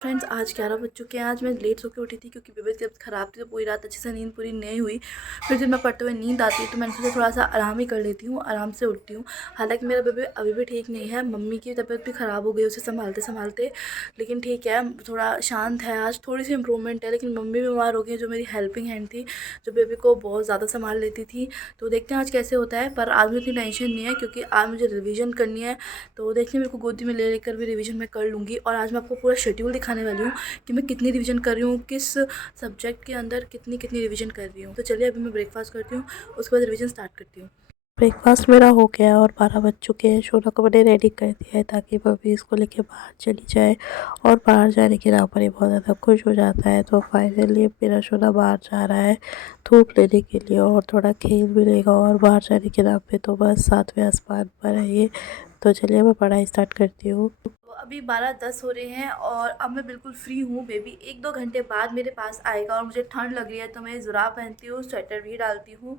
Friends आज 11 बज चुके हैं। आज मैं लेट सो के उठी थी क्योंकि बेबी की तबीयत ख़राब थी तो पूरी रात अच्छे से नींद पूरी नहीं हुई। फिर जब मैं पढ़ते हुए नींद आती है तो मैंने सोचा थोड़ा सा आराम ही कर लेती हूँ, आराम से उठती हूँ। हालांकि मेरा बेबी अभी भी ठीक नहीं है, मम्मी की तबीयत भी ख़राब हो गई उसे संभालते संभालते, लेकिन ठीक है, थोड़ा शांत है, आज थोड़ी सी इंप्रूवमेंट है। लेकिन मम्मी बीमार हो गई जो मेरी हेल्पिंग हैंड थी, जो बेबी को बहुत ज़्यादा संभाल लेती थी। तो देखते हैं आज कैसे होता है, पर आज मुझे इतनी टेंशन नहीं है क्योंकि आज मुझे रिविज़न करनी है। तो देखिए, मेरे को गोदी में ले लेकर भी रिविज़न मैं कर लूँगी। और आज मैं आपको पूरा शेड्यूल दिखाने वाली हूँ कि मैं कितनी रिवीजन कर रही हूँ, किस सब्जेक्ट के अंदर कितनी कितनी रिवीजन कर रही हूँ। तो चलिए अभी मैं ब्रेकफास्ट करती हूँ, उसके बाद रिवीजन स्टार्ट करती हूँ। ब्रेकफास्ट मेरा हो गया और 12 बज चुके हैं। शोना को मैंने रेडी कर दिया है ताकि बबी इसको लेके बाहर चली जाए, और बाहर जाने के नाम पर ये बहुत ज़्यादा खुश हो जाता है। तो फाइनली मेरा शोना बाहर जा रहा है धूप लेने के लिए, और थोड़ा खेल भी लेगा। और बाहर जाने के नाम पे तो बस सातवें आसमान पर है ये। तो चलिए मैं पढ़ाई स्टार्ट करती हूँ। तो अभी 12:10 हो रहे हैं और अब मैं बिल्कुल फ्री हूँ। बेबी 1-2 घंटे बाद मेरे पास आएगा और मुझे ठंड लग रही है तो मैं जुराब पहनती हूँ, स्वेटर भी डालती हूँ,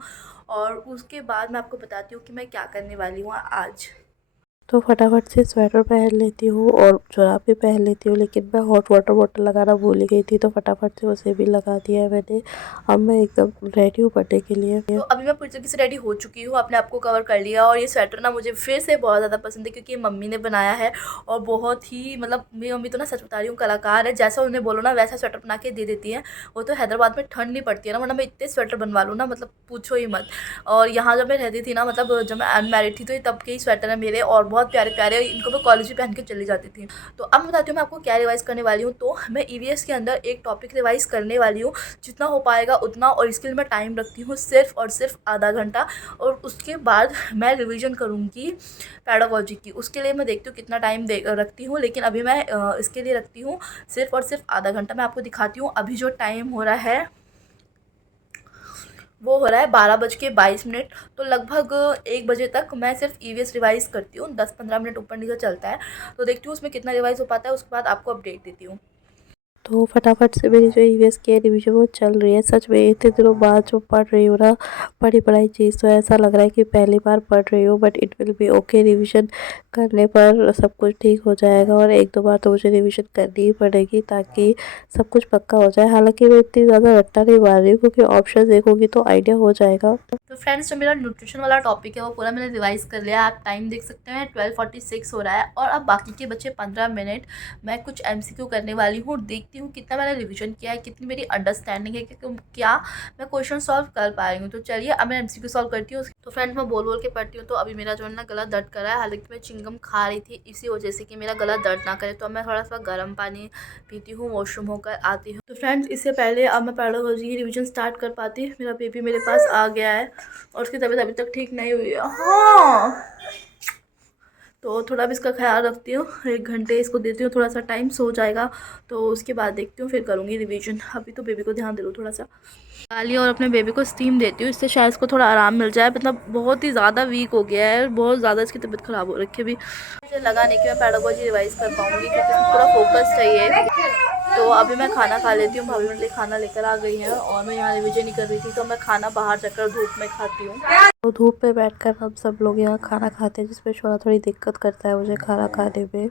और उसके बाद मैं आपको बताती हूँ कि मैं क्या करने वाली हूँ आज। तो फटाफट से स्वेटर पहन लेती हूँ और जुराब भी पहन लेती हूँ, लेकिन मैं हॉट वाटर बॉटल लगाना भूल ही गई थी, तो फटाफट से उसे भी लगा दिया है मैंने। अब मैं एकदम रेडी हूँ पढ़ने के लिए। तो अभी मैं पूरी तरीके से रेडी हो चुकी हूँ, अपने आप को कवर कर लिया। और ये स्वेटर ना मुझे फिर से बहुत ज़्यादा पसंद है क्योंकि ये मम्मी ने बनाया है, और बहुत ही मतलब मेरी मम्मी तो ना, सच बता रही हूँ, कलाकार है। जैसा उन्हें बोलो ना वैसा स्वेटर बना के दे देती है। वो तो हैदराबाद में ठंड नहीं पड़ती है ना, वरना मैं इतने स्वेटर बनवा लूँ ना, मतलब पूछो ही मत। और यहाँ जब मैं रहती थी ना, मतलब जब मैं अनमैरिड थी, तो ये तब के ही स्वेटर है मेरे, और बहुत प्यारे प्यारे, इनको मैं कॉलेज में पहन के चली जाती थी। तो अब मैं बताती हूँ मैं आपको क्या रिवाइज़ करने वाली हूँ। तो मैं ईवीएस के अंदर एक टॉपिक रिवाइज़ करने वाली हूँ, जितना हो पाएगा उतना, और इसके लिए मैं टाइम रखती हूँ सिर्फ और सिर्फ आधा घंटा। और उसके बाद मैं रिवीजन करूँगी पैडागोजी की। उसके लिए मैं देखती हूँ कितना टाइम रखती हूँ, लेकिन अभी मैं इसके लिए रखती हूँ सिर्फ और सिर्फ आधा घंटा। मैं आपको दिखाती हूँ अभी जो टाइम हो रहा है, वो हो रहा है 12:22। तो लगभग 1 बजे तक मैं सिर्फ ईवीएस रिवाइज़ करती हूँ, 10-15 मिनट ऊपर नीचे चलता है। तो देखती हूँ उसमें कितना रिवाइज़ हो पाता है, उसके बाद आपको अपडेट देती हूँ। तो फटाफट से मेरी जो ईवीएस की रिवीजन वो चल रही है। सच में इतने दिनों बाद जो पढ़ रही हूँ ना, पढ़ी पढ़ाई चीज़, तो ऐसा लग रहा है कि पहली बार पढ़ रही हूँ। But it will be okay, revision करने पर सब कुछ ठीक हो जाएगा। और 1-2 बार तो मुझे रिवीजन करनी ही पड़ेगी ताकि सब कुछ पक्का हो जाए। हालांकि मैं इतनी ज़्यादा रट्टा नहीं मार रही हूँ क्योंकि ऑप्शन देखोगी तो आइडिया हो जाएगा। तो फ्रेंड्स, जो मेरा न्यूट्रिशन वाला टॉपिक है वो पूरा मैंने रिवाइज़ कर लिया। आप टाइम देख सकते हैं 12:46 हो रहा है, और अब बाकी के बचे 15 मिनट। मैं कुछ एमसीक्यू करने वाली हूँ, देखती हूँ कितना मैंने रिवीजन किया है, कितनी मेरी अंडरस्टैंडिंग है कि क्या मैं क्वेश्चन सॉल्व कर पा रही हूँ। तो चलिए अब मैं एमसीक्यू सॉल्व करती हूँ। तो फ्रेंड्स, मैं बोल बोल के पढ़ती हूँ, तो अभी मेरा जो है ना गला दर्द कर रहा है। हालांकि मैं चिंगम खा रही थी इसी वजह से कि मेरा गला दर्द ना करे। तो अब मैं थोड़ा सा गर्म पानी पीती हूँ, वॉशरूम होकर आती हूँ। तो फ्रेंड्स, इससे पहले अब मैं पैडागोजी की रिवीजन स्टार्ट कर पाती, मेरा बेबी मेरे पास आ गया है और उसकी तबीयत अभी तक ठीक नहीं हुई है। हाँ, तो थोड़ा भी इसका ख्याल रखती हूँ, 1 घंटे इसको देती हूँ थोड़ा सा टाइम, सो जाएगा। तो उसके बाद देखती हूँ, फिर करूँगी रिवीजन। अभी तो बेबी को ध्यान दे दूँ थोड़ा सा गाली, और अपने बेबी को स्टीम देती हूँ, इससे शायद इसको थोड़ा आराम मिल जाए। मतलब बहुत ही ज़्यादा वीक हो गया है, बहुत ज़्यादा इसकी तबीयत ख़राब हो रखी है। भी मुझे लगा नहीं कि मैं पैडागोजी रिवाइज़ कर पाऊँगी क्योंकि इसमें पूरा फोकस चाहिए। तो अभी मैं खाना खा लेती हूँ, भाभी मेरे लिए खाना लेकर आ गई है, और मैं यहाँ रिवीजन नहीं कर रही थी, तो मैं खाना बाहर जाकर धूप में खाती हूँ। तो धूप में बैठकर हम सब लोग यहाँ खाना खाते हैं, जिसमें थोड़ा थोड़ी दिक्कत करता है मुझे खाना खाने में।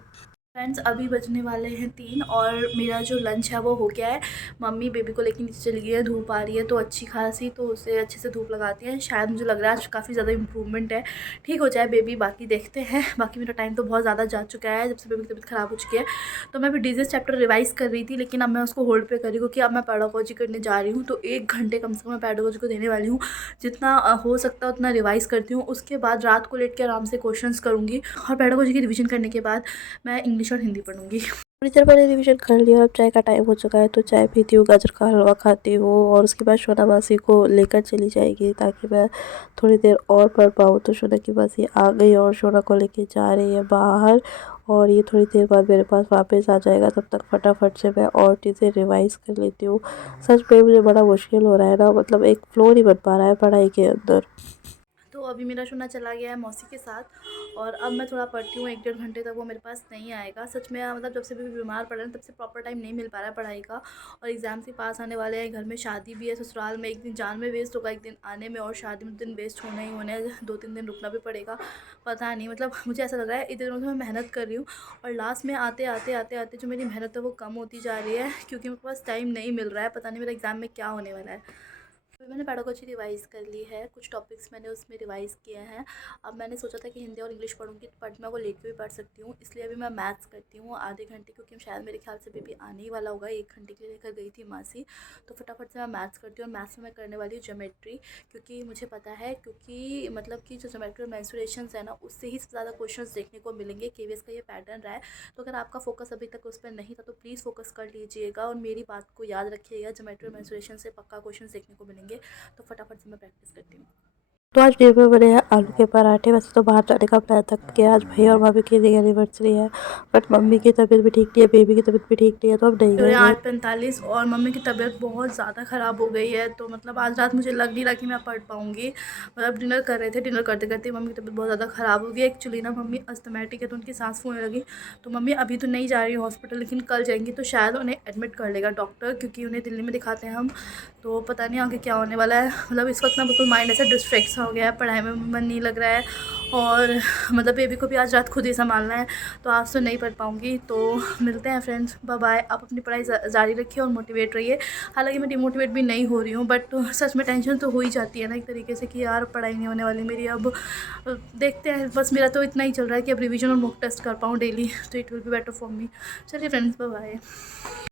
फ्रेंड्स, अभी बजने वाले हैं 3 और मेरा जो लंच है वो हो गया है। मम्मी बेबी को लेकर नीचे चली गई है, धूप आ रही है तो अच्छी खासी, तो उसे अच्छे से धूप लगाती है। शायद मुझे लग रहा है आज काफ़ी ज़्यादा इम्प्रूवमेंट है, ठीक हो जाए बेबी, बाकी देखते हैं। बाकी मेरा टाइम तो बहुत ज़्यादा जा चुका है जब से बेबी की तबीयत ख़राब हो चुकी है। तो मैं अभी डिजीज़ चैप्टर रिवाइज़ कर रही थी, लेकिन अब मैं उसको होल्ड पे करी क्योंकि अब मैं पैडागोजी करने जा रही हूँ। तो 1 घंटे कम से कम मैं पैडागोजी को देने वाली हूँ। जितना हो सकता है उतना रिवाइज़ करती हूँ, उसके बाद रात को लेट के आराम से क्वेश्चंस करूँगी, और पैडागोजी की रिवीजन करने के बाद मैं इंग्लिश और हिंदी पढ़ूँगी। थोड़ी देर मैंने रिवीजन कर लिया, अब चाय का टाइम हो चुका है, तो चाय पीती हूँ, गाजर का हलवा खाती हूँ, और उसके बाद शोना मासी को लेकर चली जाएगी ताकि मैं थोड़ी देर और पढ़ पाऊँ। तो शोना की मासी आ गई और शोना को लेके जा रही है बाहर, और ये थोड़ी देर बाद मेरे पास वापस आ जाएगा। तब तक फटाफट से मैं और चीज़ें रिवाइज़ कर लेती हूँ। सच में मुझे बड़ा मुश्किल हो रहा है ना, मतलब एक फ्लो नहीं बन पा रहा है पढ़ाई के अंदर। तो तो अभी मेरा सोना चला गया है मौसी के साथ, और अब मैं थोड़ा पढ़ती हूँ, 1 डेढ़ घंटे तक वो मेरे पास नहीं आएगा। सच में मतलब जब से भी बीमार पड़ रहे हैं तब से प्रॉपर टाइम नहीं मिल पा रहा है पढ़ाई का, और एग्ज़ाम्स भी पास आने वाले हैं, घर में शादी भी है ससुराल में, एक दिन जान में वेस्ट होगा, एक दिन आने में, और शादी में दिन वेस्ट होने ही होने हैं, 2-3 दिन रुकना भी पड़ेगा। पता नहीं, मतलब मुझे ऐसा लग रहा है इतने दिनों से मैं मेहनत कर रही हूँ और लास्ट में आते आते आते आते जो मेरी मेहनत है वो कम होती जा रही है, क्योंकि मेरे पास टाइम नहीं मिल रहा है। पता नहीं मेरा एग्ज़ाम में क्या होने वाला है। फिर मैंने पेडागोजी रिवाइज़ कर ली है, कुछ टॉपिक्स मैंने उसमें रिवाइज़ किए हैं। अब मैंने सोचा था कि हिंदी और इंग्लिश पढ़ूंगी, बट मैं वो लेट के भी पढ़ सकती हूँ, इसलिए अभी मैं मैथ्स करती हूँ आधे घंटे, क्योंकि शायद मेरे ख्याल से बेबी आने ही वाला होगा, 1 घंटे के लिए लेकर गई थी मासी। तो फटाफट से मैं मैथ्स करती हूँ, और मैथ्स में मैं करने वाली हूँ ज्योमेट्री, क्योंकि मुझे पता है, क्योंकि मतलब कि जो ज्योमेट्री और मेंसुरेशंस है ना, उससे ही सबसे ज़्यादा क्वेश्चंस देखने को मिलेंगे। केवीएस का ये पैटर्न रहा है, तो अगर आपका फोकस अभी तक उस पर नहीं था तो प्लीज़ फोकस कर लीजिएगा, और मेरी बात को याद रखिएगा, ज्योमेट्री और मेंसुरेशन से पक्का क्वेश्चन देखने को मिलेंगे। तो फटाफट से मैं प्रैक्टिस करती हूँ। तो आज डे पे बने हैं आलू के पराठे। वैसे तो बाहर जाने का प्लान था कि आज भैया और भाभी की एनिवर्सरी है, बट मम्मी की तबीयत भी ठीक नहीं है, बेबी की तबीयत भी ठीक नहीं है, तो अब नहीं पूरे गए। 8:45 और मम्मी की तबीयत बहुत ज़्यादा ख़राब हो गई है, तो मतलब आज रात मुझे लग नहीं रहा कि मैं पढ़ पाऊँगी। मतलब डिनर कर रहे थे, डिनर करते करते मम्मी की तबीयत बहुत ज़्यादा ख़राब हो गई। एक्चुअली ना मम्मी अस्थमैटिक है, तो उनकी सांस फूलने लगी, तो मम्मी अभी तो नहीं जा रही है हॉस्पिटल, लेकिन कल जाएंगी तो शायद उन्हें एडमिट कर लेगा डॉक्टर, क्योंकि उन्हें दिल्ली में दिखाते हैं हम। तो पता नहीं आगे क्या होने वाला है। मतलब इस वक्त ना बिल्कुल माइंड ऐसा डिस्ट्रैक्ट सा हो गया है, पढ़ाई में मन नहीं लग रहा है, और मतलब बेबी को भी आज रात खुद ही संभालना है, तो आज तो नहीं पढ़ पाऊँगी। तो मिलते हैं फ्रेंड्स, बाय बाय। आप अपनी पढ़ाई जारी रखिए और मोटिवेट रहिए। हालांकि मैं डिमोटिवेट भी नहीं हो रही हूँ, बट सच में टेंशन तो हो ही जाती है ना एक तरीके से, कि यार पढ़ाई नहीं होने वाली मेरी। अब देखते हैं, बस मेरा तो इतना ही चल रहा है कि अब रिवीजन और मॉक टेस्ट कर पाऊँ डेली, तो it will be better for me. चलिए फ्रेंड्स, बाय बाय।